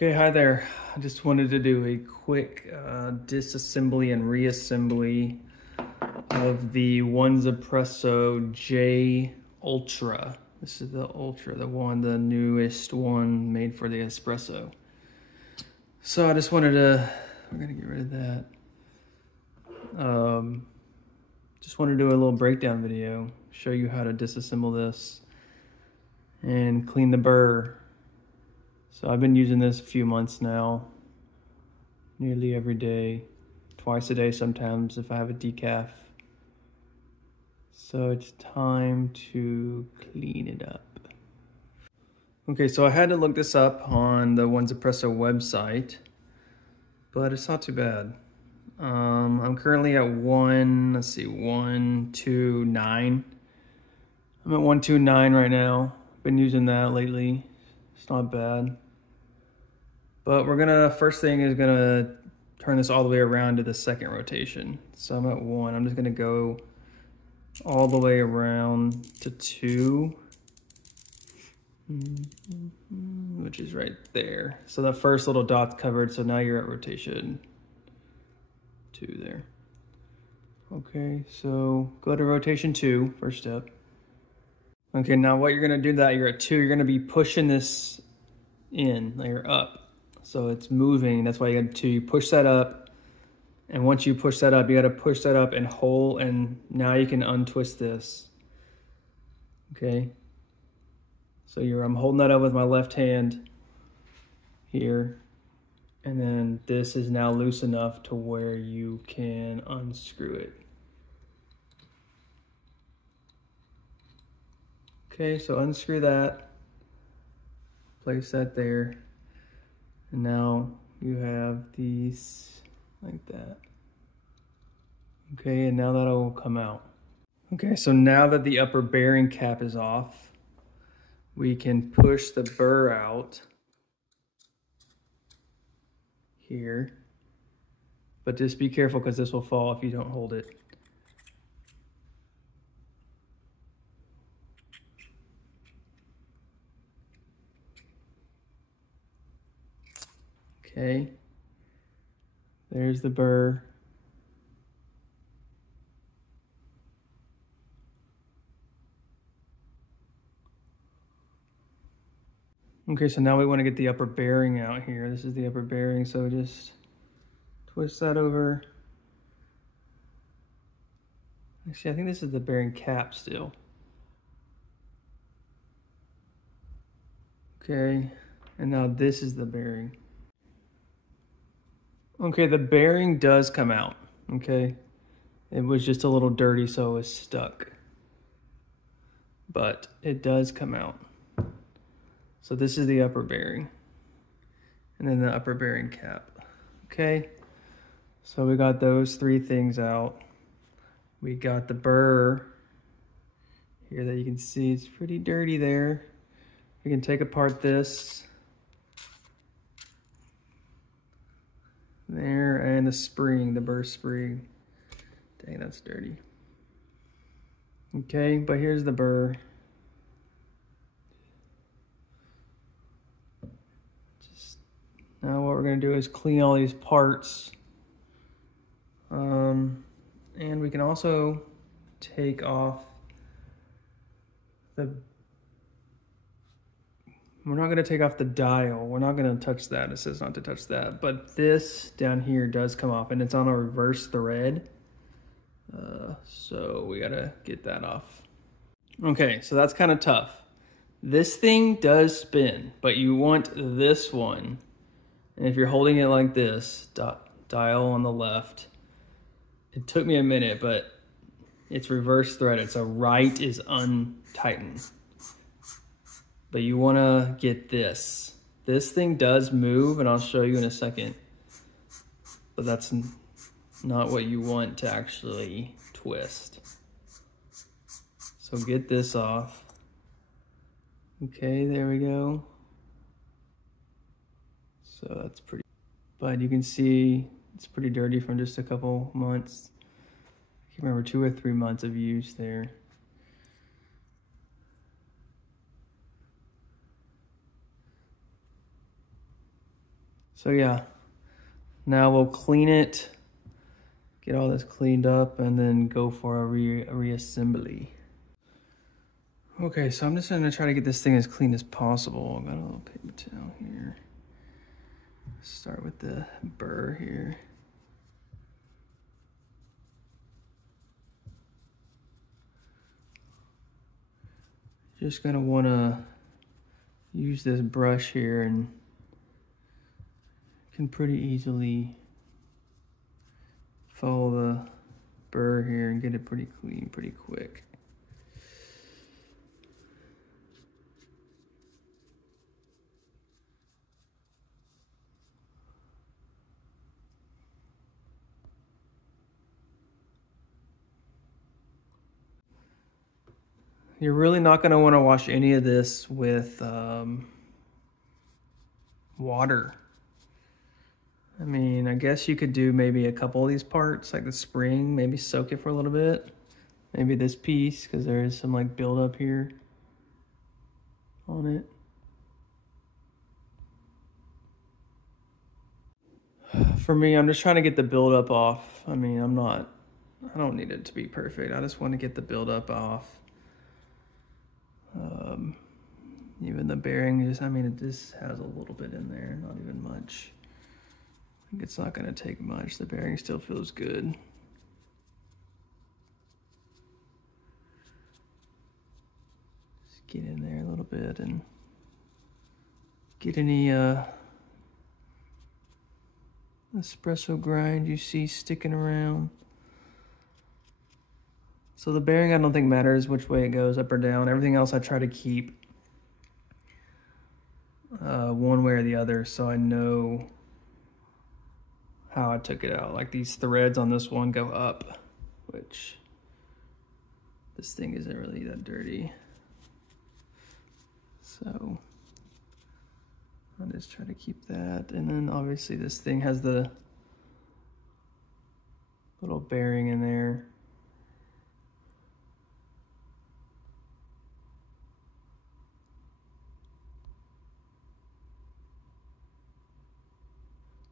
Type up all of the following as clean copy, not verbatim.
Okay, hi there. I just wanted to do a quick disassembly and reassembly of the 1Zpresso J Ultra. This is the Ultra, the newest one made for the espresso. So I just wanted to, we're gonna get rid of that. Just want to do a little breakdown video, show you how to disassemble this and clean the burr. So I've been using this a few months now, nearly every day, twice a day sometimes if I have a decaf. So it's time to clean it up. Okay, so I had to look this up on the 1Zpresso website, but it's not too bad. I'm currently at 129. I'm at 129 right now. Been using that lately. It's not bad. But first thing is gonna turn this all the way around to the second rotation. So I'm at 1. I'm just gonna go all the way around to 2, which is right there. So the first little dot's covered, so now you're at rotation 2 there. Okay, so go to rotation 2, first step. Okay, now what you're gonna do that, you're at 2, you're gonna be pushing this in, you're up. So it's moving, that's why you got 2. You push that up, and once you push that up, you gotta push that up and hold, and now you can untwist this. Okay? So I'm holding that up with my left hand here, and then this is now loose enough to where you can unscrew it. Okay, so unscrew that, place that there. And now you have these like that. Okay, and now that'll come out. Okay, so now that the upper bearing cap is off, we can push the burr out here. But just be careful because this will fall if you don't hold it. Okay, there's the burr. Okay, so now we want to get the upper bearing out here. This is the upper bearing, so just twist that over. Actually, I think this is the bearing cap still. Okay, and now this is the bearing. Okay, the bearing does come out, okay? It was just a little dirty, so it was stuck. But it does come out. So this is the upper bearing. And then the upper bearing cap, okay? So we got those 3 things out. We got the burr here that you can see, it's pretty dirty there. We can take apart this. There, and the spring, the burr spring. Dang, that's dirty. Okay, but here's the burr. Now what we're gonna do is clean all these parts. And we can also take off we're not gonna take off the dial. We're not gonna touch that. It says not to touch that. But this down here does come off, and it's on a reverse thread. So we gotta get that off. Okay, so that's kind of tough. This thing does spin, but you want this one. And if you're holding it like this, dial on the left. It took me a minute, but it's reverse threaded, so right is untightened. But you want to get this. This thing does move, and I'll show you in a second. But that's not what you want to actually twist. So get this off. Okay, there we go. So that's pretty, but you can see it's pretty dirty from just a couple months. I can't remember, 2 or 3 months of use there. So yeah, now we'll clean it, get all this cleaned up, and then go for a reassembly. Okay, so I'm just gonna try to get this thing as clean as possible. I got a little paper towel here. Start with the burr here. Just gonna wanna use this brush here and can pretty easily follow the burr here and get it pretty clean pretty quick. You're really not going to want to wash any of this with water. I mean, I guess you could do maybe a couple of these parts, like the spring, maybe soak it for a little bit. Maybe this piece, because there is some like buildup here on it. For me, I'm just trying to get the buildup off. I mean, I don't need it to be perfect. I just want to get the buildup off. Even the bearing, it just has a little bit in there, not even much. I think it's not going to take much. The bearing still feels good. Just get in there a little bit and get any espresso grind you see sticking around. So the bearing I don't think matters which way it goes, up or down. Everything else I try to keep one way or the other, so I know how I took it out. Like these threads on this one go up, which this thing isn't really that dirty. So I'll just try to keep that. And then obviously this thing has the little bearing in there.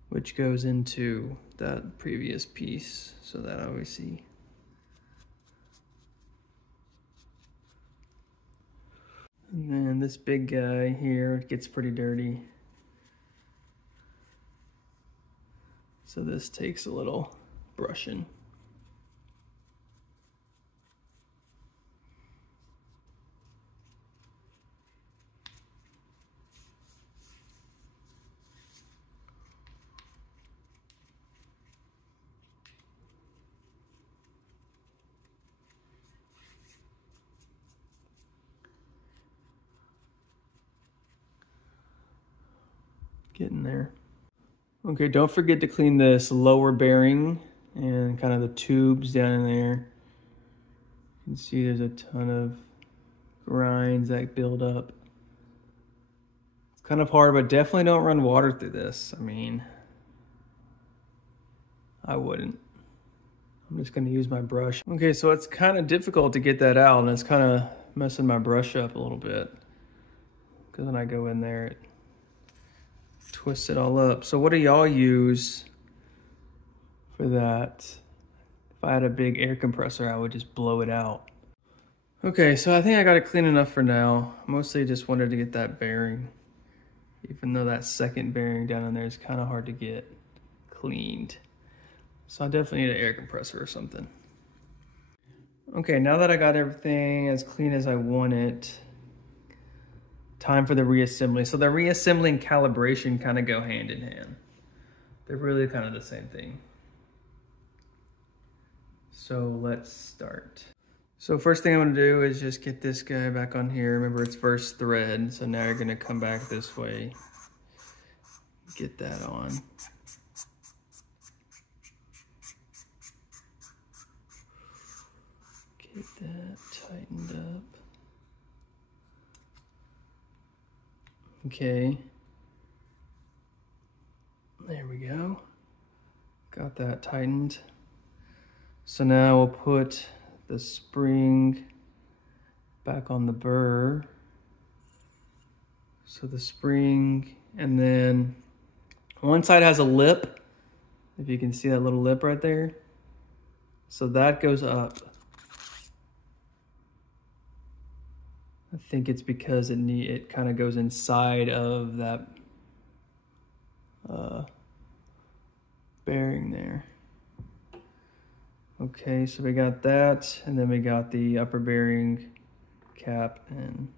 Which goes into that previous piece, so that I always see. And then this big guy here gets pretty dirty. So this takes a little brushing. Getting there. Okay, don't forget to clean this lower bearing and kind of the tubes down in there. You can see there's a ton of grinds that build up. It's kind of hard, but definitely don't run water through this. I mean, I wouldn't. I'm just gonna use my brush. Okay, so it's kind of difficult to get that out, and it's kind of messing my brush up a little bit. Because when I go in there, it twist it all up. So what do y'all use for that? If I had a big air compressor, I would just blow it out. Okay, so I think I got it clean enough for now. Mostly just wanted to get that bearing, even though that second bearing down in there is kind of hard to get cleaned. So I definitely need an air compressor or something. Okay, now that I got everything as clean as I want it, time for the reassembly. So the reassembly and calibration kind of go hand in hand. They're really kind of the same thing. So let's start. So first thing I'm gonna do is just get this guy back on here. Remember, it's first thread, so now you're gonna come back this way. Get that on. Get that tightened up. Okay, there we go. Got that tightened. So now we'll put the spring back on the burr. So the spring, and then One side has a lip, if you can see that little lip right there. So that goes up. I think it's because it kind of goes inside of that bearing there. Okay, so we got that, and then we got the upper bearing cap and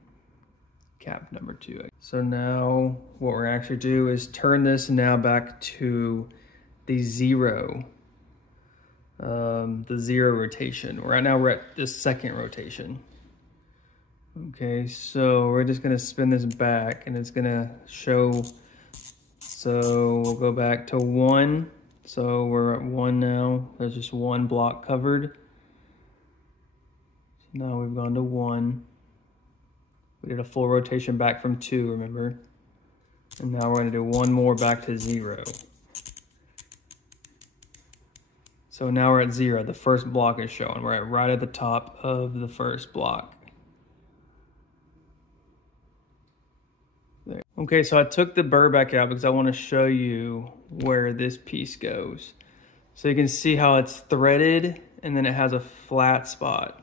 cap number 2. So now what we're actually do is turn this now back to the zero rotation. Right now we're at the second rotation. Okay, so we're just gonna spin this back and it's gonna show, so we'll go back to 1. So we're at 1 now. There's just 1 block covered. So now we've gone to 1. We did a full rotation back from 2, remember? And now we're gonna do 1 more back to 0. So now we're at 0. The first block is showing. We're right at the top of the first block. There. Okay, so I took the burr back out because I want to show you where this piece goes. So you can see how it's threaded and then it has a flat spot.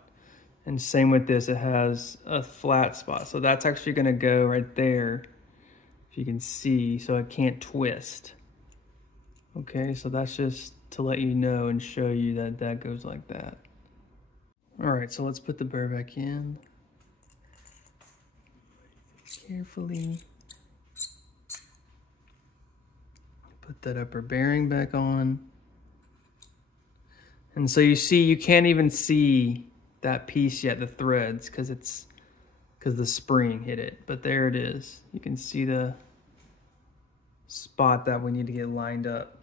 And same with this, it has a flat spot. So that's actually going to go right there, if you can see, so it can't twist. Okay, so that's just to let you know and show you that that goes like that. All right, so let's put the burr back in. Carefully. Put that upper bearing back on. And so you see, you can't even see that piece yet, the threads, because the spring hit it. But there it is. You can see the spot that we need to get lined up.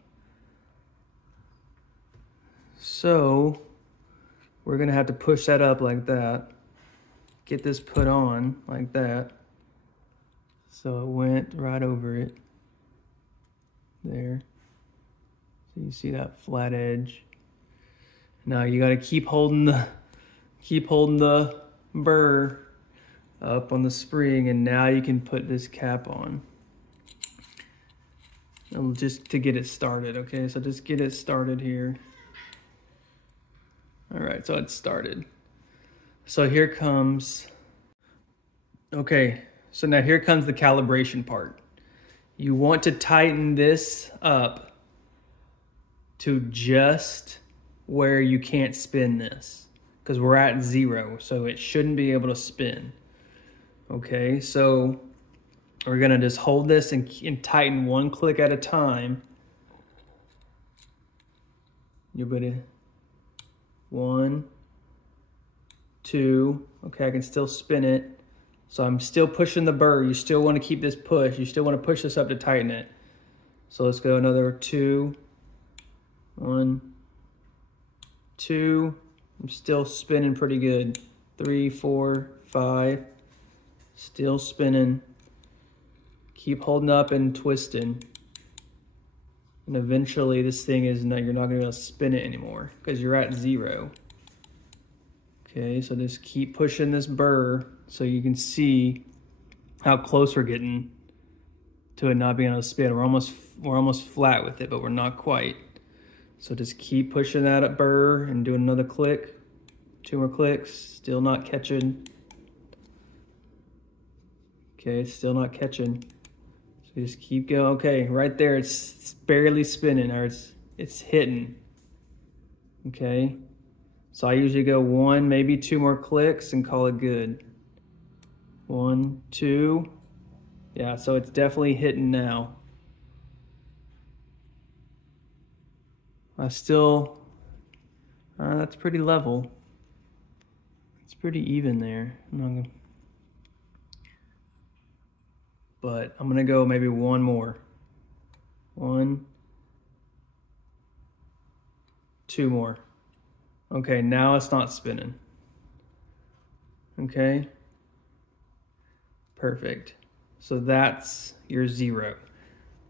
So we're gonna have to push that up like that. Get this put on like that. So it went right over it. There. So you see that flat edge. Now you gotta keep holding the burr up on the spring, and now you can put this cap on. And just to get it started, okay? So just get it started here. All right, so it's started. So here comes, okay, so now here comes the calibration part. You want to tighten this up to just where you can't spin this, because we're at 0, so it shouldn't be able to spin. Okay, so we're gonna just hold this and tighten 1 click at a time. You put it 1, 2, okay, I can still spin it. So I'm still pushing the burr. You still want to keep this push. You still want to push this up to tighten it. So let's go another 2, 1, 2. I'm still spinning pretty good. 3, 4, 5. Still spinning. Keep holding up and twisting. And eventually this thing is not, you're not going to be able to spin it anymore because you're at 0. Okay, so just keep pushing this burr so you can see how close we're getting to it not being able to spin. We're almost flat with it, but we're not quite. So just keep pushing that up burr and do another click, 2 more clicks, still not catching. Okay, it's still not catching. So just keep going. Okay, right there, it's barely spinning, or it's hitting. Okay, so I usually go 1, maybe 2 more clicks and call it good. 1, 2. Yeah, so it's definitely hitting now. I still, that's pretty level. It's pretty even there. But I'm gonna go maybe 1 more. 1, 2 more. Okay, now it's not spinning. Okay. Perfect. So that's your 0.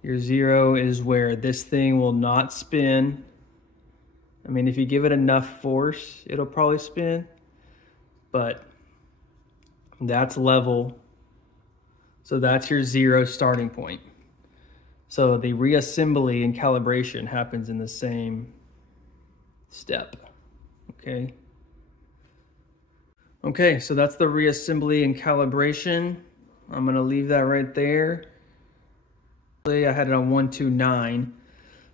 Your 0 is where this thing will not spin. I mean, if you give it enough force, it'll probably spin, but that's level. So that's your 0 starting point. So the reassembly and calibration happens in the same step, okay? Okay, so that's the reassembly and calibration. I'm gonna leave that right there. I had it on 129.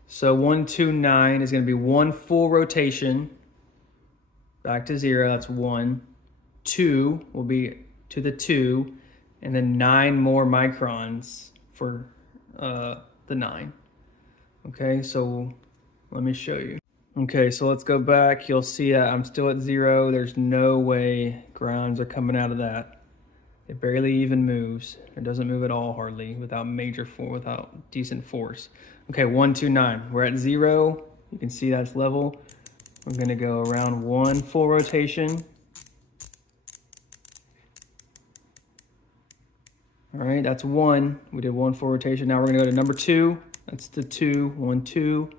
So 129 is gonna be 1 full rotation, back to 0, that's 1. 2 will be to the 2, and then 9 more microns for the 9. Okay, so let me show you. Okay, so let's go back. You'll see I'm still at 0. There's no way grounds are coming out of that. It barely even moves. It doesn't move at all, hardly, without without decent force. Okay, 129. We're at 0. You can see that's level. We're gonna go around 1 full rotation. All right, that's 1. We did 1 full rotation. Now we're gonna go to number 2. That's the 2. 1, 2,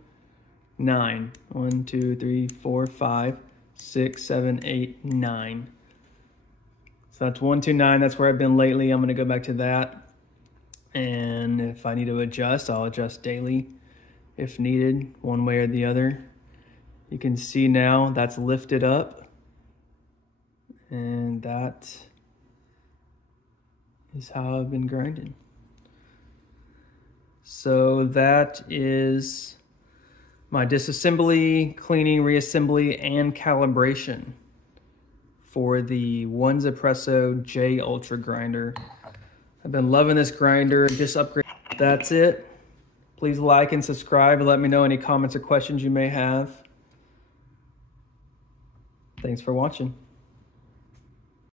9. 1, 2, 3, 4, 5, 6, 7, 8, 9. So that's 1, 2, 9. That's where I've been lately. I'm gonna go back to that. And if I need to adjust, I'll adjust daily if needed, one way or the other. You can see now that's lifted up. And that is how I've been grinding. So that is my disassembly, cleaning, reassembly, and calibration for the 1Zpresso J Ultra Grinder. I've been loving this grinder, just upgrade. That's it. Please like and subscribe and let me know any comments or questions you may have. Thanks for watching.